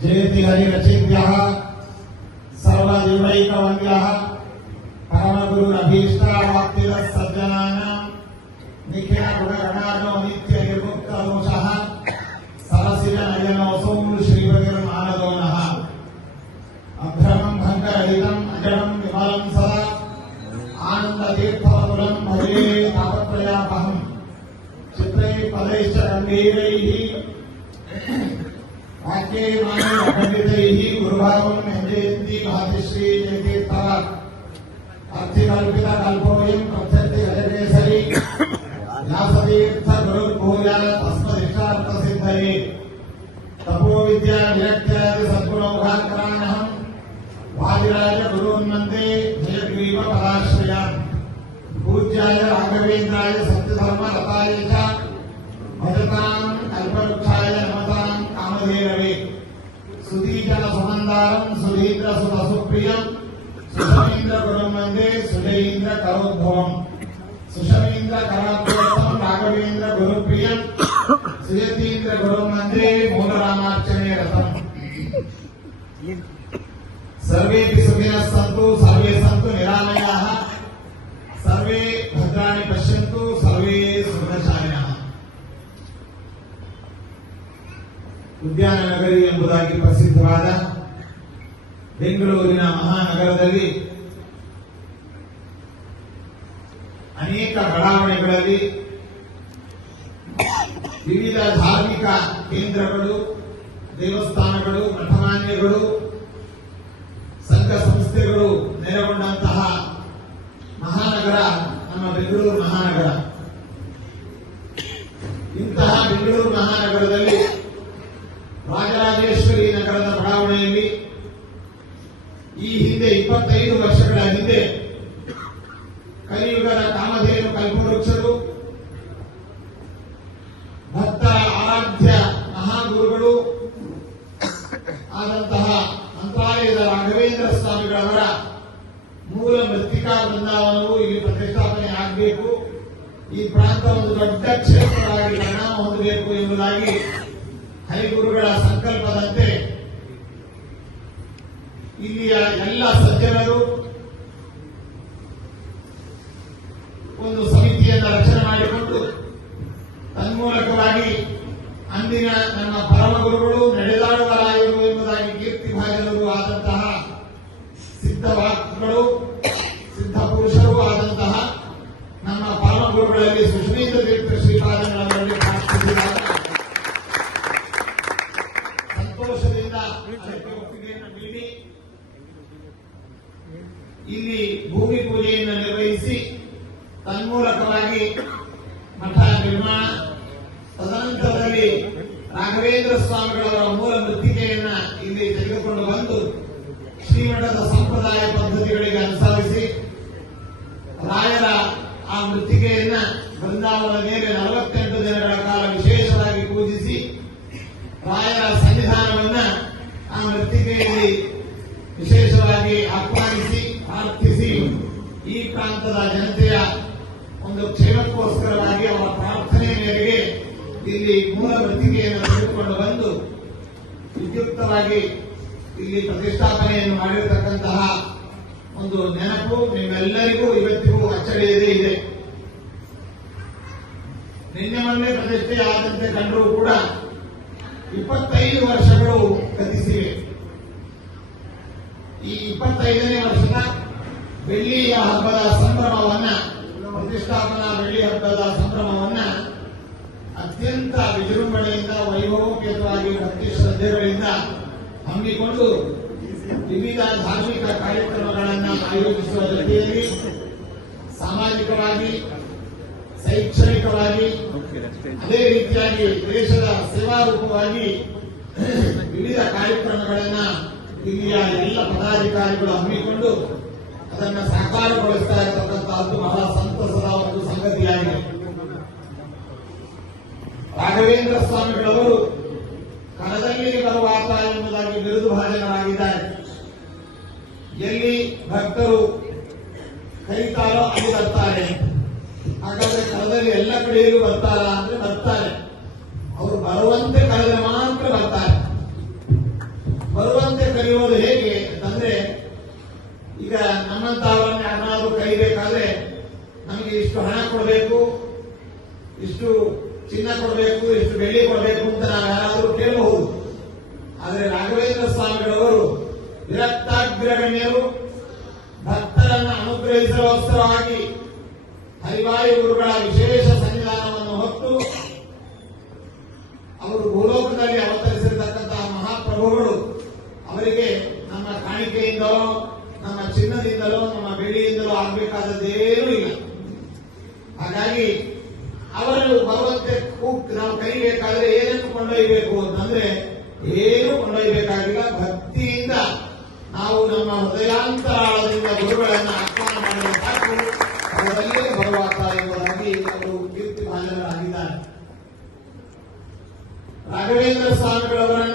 जयति हरिरचिन्त्यः सर्वदेवैकवन्द्यः परमगुरुरभीष्टावाप्तिदः सज्जनानां निखिलगुणगणार्णो नित्यनिर्मुक्तदोषः सरसिजनयनोऽसौ श्रीभगिर्मानदो नः अभ्रमं भङ्गरहितम् अजडं विमलं सदा आनन्दतीर्थमतुलं भजे तापत्रयापहम् चित्रैः पदैश्च गम्भीरैः वाक्यैर्मानैः पण्डितैः गुरुभावं व्यञ्जयन्ति भातिश्री जयतीर्थः अर्थिकल्पितकल्पोऽयं प्रत्यर्थे गजकेसरी व्यासतीर्थ गुरुर्भूया तस्मदिष्टार्थसिद्धये तपोविद्या विरक्त्यादि सद्गुणौघाकरानहं वादिराज गुरून्वन्दे जयग्रीवपदाश्रयान् पूज्याय राघवेन्द्राय सत्यधर्मरताय च भजतां कल्पवृक्षाय नमतां कामधेनवे सुधीजनसुमन्दारं सुधीन्द्रसुतसुप्रियं सुषमीन्द्रगुरुं वन्दे सुजयीन्द्रकरोद्भवम् सुषमीन्द्रकराभ्यर्थं राघवेन्द्रगुरुप्रियं सुयतीन्द्रगुरुं वन्दे मूलरामार्चने रतम् सर्वेऽपि सुखिनः सन्तु सर्वे सन्तु निरामयाः सर्वे भद्राणि पश्यन्तु सर्वे सुखशालिनः ಉದ್ಯಾನ ನಗರಿ ಎಂಬುದಾಗಿ ಪ್ರಸಿದ್ಧವಾದ ಬೆಂಗಳೂರಿನ ಮಹಾನಗರದಲ್ಲಿ ಅನೇಕ ಬಡಾವಣೆಗಳಲ್ಲಿ ವಿವಿಧ ಧಾರ್ಮಿಕ ಕೇಂದ್ರಗಳು, ದೇವಸ್ಥಾನಗಳು, ಮಠಮಾನ್ಯಗಳು, ಸಂಘ ಸಂಸ್ಥೆಗಳು ನೆಲೆಗೊಂಡಂತಹ ಮಹಾನಗರ ನಮ್ಮ ಬೆಂಗಳೂರು ಮಹಾನಗರ. ಇಂತಹ ಬೆಂಗಳೂರು ಮಹಾನಗರದಲ್ಲಿ ರಾಜರಾಜೇಶ್ವರಿ ನಗರದ ಬಡಾವಣೆಯಲ್ಲಿ ಈ ಹಿಂದೆ 25 ವರ್ಷಗಳ ಹಿಂದೆ ಕಲಿಯುಗದ ಕಾಮಧೇನು ಕಲ್ಪವೃಕ್ಷರು, ಭಕ್ತ ಆರಾಧ್ಯ ಮಹಾಗುರುಗಳು ಆದಂತಹ ಮಂತ್ರಾಲಯದ ರಾಘವೇಂದ್ರ ಸ್ವಾಮಿಗಳವರ ಮೂಲ ಮೃತ್ತಿಕಾ ಬೃಂದಾವನವು ಇಲ್ಲಿ ಪ್ರತಿಷ್ಠಾಪನೆ ಆಗಬೇಕು, ಈ ಪ್ರಾಂತ ಒಂದು ದೊಡ್ಡ ಕ್ಷೇತ್ರವಾಗಿ ಪರಿಣಾಮ ಹೊಂದಬೇಕು ಎಂಬುದಾಗಿ ಹರಿಗುರುಗಳ ಸಂಕಲ್ಪದಂತೆ ಇಲ್ಲಿಯ ಎಲ್ಲ ಸಜ್ಜನರು ಒಂದು ಸಮಿತಿಯನ್ನು ರಚನೆ ಮಾಡಿಕೊಂಡು ತನ್ಮೂಲಕವಾಗಿ ಅಂದಿನ ನಮ್ಮ ಪರಮಗುರುಗಳು ನಡೆದಾಡುವರಾಯರು ಎಂಬುದಾಗಿ ಕೀರ್ತಿ ಭಾಜನರು ಆದಂತಹ ಸಿದ್ಧವಾಕ್ಗಳು, ಸಿದ್ಧ ಪುರುಷರು ಆದಂತಹ ನಮ್ಮ ಪರಮಗುರುಗಳಲ್ಲಿ ಸುಶ್ರೀಂದ್ರ ತೀರ್ಥ ಶ್ರೀಪಾದಗಳಲ್ಲಿ ಪ್ರಾರ್ಥಿಸಿದಾಗ ಸಂತೋಷದಿಂದ ಅದಕ್ಕೆ ಒಪ್ಪಿಗೆಯನ್ನು ನೀಡಿ ಇಲ್ಲಿ ಭೂಮಿ ಪೂಜೆಯನ್ನು ನಿರ್ವಹಿಸಿ ತನ್ಮೂಲಕವಾಗಿ ಮಠ ನಿರ್ಮಾಣ, ತದನಂತರದಲ್ಲಿ ರಾಘವೇಂದ್ರ ಸ್ವಾಮಿಗಳವರ ಮೂಲ ಮೃತ್ತಿಕೆಯನ್ನ ಇಲ್ಲಿ ತೆಗೆದುಕೊಂಡು ಬಂದು ಶ್ರೀಮಠದ ಸಂಪ್ರದಾಯ ಪದ್ಧತಿಗಳಿಗೆ ಅನುಸರಿಸಿ ರಾಯರ ಆ ಮೃತ್ತಿಕೆಯನ್ನ ಬೃಂದಾವನ ಮೇಲೆ 48 ದಿನಗಳ ಕಾಲ ವಿಶೇಷವಾಗಿ ಪೂಜಿಸಿ ರಾಯರ ಸನ್ನಿಧಾನವನ್ನ ಆ ಮೃತ್ತಿಕೆಯಲ್ಲಿ ವಿಶೇಷವಾಗಿ ಆಹ್ವಾನಿಸಿ ಪ್ರಾರ್ಥಿಸಿ ಈ ಪ್ರಾಂತದ ಜನತೆಯ ಒಂದು ಕ್ಷೇಮಕ್ಕೋಸ್ಕರವಾಗಿ ಅವರ ಪ್ರಾರ್ಥನೆ ಮೇರೆಗೆ ಇಲ್ಲಿ ಮೂಲ ಮೃತ್ತಿಕೆಯನ್ನು ತೆಗೆದುಕೊಂಡು ಬಂದು ವಿದ್ಯುಕ್ತವಾಗಿ ಇಲ್ಲಿ ಪ್ರತಿಷ್ಠಾಪನೆಯನ್ನು ಮಾಡಿರತಕ್ಕಂತಹ ಒಂದು ನೆನಪು ನಿಮ್ಮೆಲ್ಲರಿಗೂ ಇವತ್ತಿಗೂ ಅಚ್ಚಳಿಯದೇ ಇದೆ. ನಿನ್ನೆ ಮೊನ್ನೆ ಪ್ರತಿಷ್ಠೆ ಆದಂತೆ ಕಂಡರೂ ಕೂಡ 25 ವರ್ಷಗಳು ಗತಿಸಿವೆ. ಈ 25ನೇ ವರ್ಷದ ಬೆಳ್ಳಿಯ ಹಬ್ಬದ ಸಂಭ್ರಮವನ್ನ, ಪ್ರತಿಷ್ಠಾಪನಾ ಬೆಳ್ಳಿ ಹಬ್ಬದ ಸಂಭ್ರಮವನ್ನ ಅತ್ಯಂತ ವಿಜೃಂಭಣೆಯಿಂದ ವೈಭವೋಪೇತವಾಗಿ ಭಕ್ತಿ ಶ್ರದ್ಧೆಗಳಿಂದ ಹಮ್ಮಿಕೊಂಡು ವಿವಿಧ ಧಾರ್ಮಿಕ ಕಾರ್ಯಕ್ರಮಗಳನ್ನು ಆಯೋಜಿಸುವ ಜೊತೆಯಲ್ಲಿ ಸಾಮಾಜಿಕವಾಗಿ, ಶೈಕ್ಷಣಿಕವಾಗಿ, ಅದೇ ರೀತಿಯಾಗಿ ದೇಶದ ಸೇವಾರೂಪವಾಗಿ ವಿವಿಧ ಕಾರ್ಯಕ್ರಮಗಳನ್ನು ಇಲ್ಲಿಯ ಎಲ್ಲ ಪದಾಧಿಕಾರಿಗಳು ಹಮ್ಮಿಕೊಂಡು ಅದನ್ನು ಸಾಕಾರಗೊಳಿಸ್ತಾ ಇರತಕ್ಕಂತಹದ್ದು ಬಹಳ ಸಂತಸದ ಒಂದು ಸಂಗತಿಯಾಗಿದೆ. ರಾಘವೇಂದ್ರ ಸ್ವಾಮಿಗಳವರು ಕಣದಲ್ಲಿ ಬರುವಾತ ಎಂಬುದಾಗಿ ಬಿರುದು ಭಾಜನರಾಗಿದ್ದಾರೆ. ಎಲ್ಲಿ ಭಕ್ತರು ಕರೀತಾರೋ ಅಲ್ಲಿ ಬರ್ತಾರೆ. ಹಾಗಾದ್ರೆ ಕಣದಲ್ಲಿ ಎಲ್ಲ ಕಡೆಯಲ್ಲೂ ಬರ್ತಾರ ಅಂದ್ರೆ ಬರ್ತಾರೆ. ಅವರು ಬರುವಂತೆ ಕರೆದರೆ ಮಾತ್ರ ಬರ್ತಾರೆ. ಏನು ಕೊಂಡೊಯ್ಯಬೇಕಾಗಿಲ್ಲ. ಭಕ್ತಿಯಿಂದ ನಾವು ನಮ್ಮ ಹೃದಯಾಂತರಾಳದಿಂದ ಗುರುಗಳನ್ನು ಆಹ್ವಾನ ಮಾಡಿದ ಸಾಕು, ಅವರಲ್ಲೇ ಬರುವಾತ ಎಂಬುದಾಗಿ ಅವರು ಕೀರ್ತಿ ಭಾಜನರಾಗಿದ್ದಾರೆ. ರಾಘವೇಂದ್ರ ಸ್ವಾಮಿಗಳವರ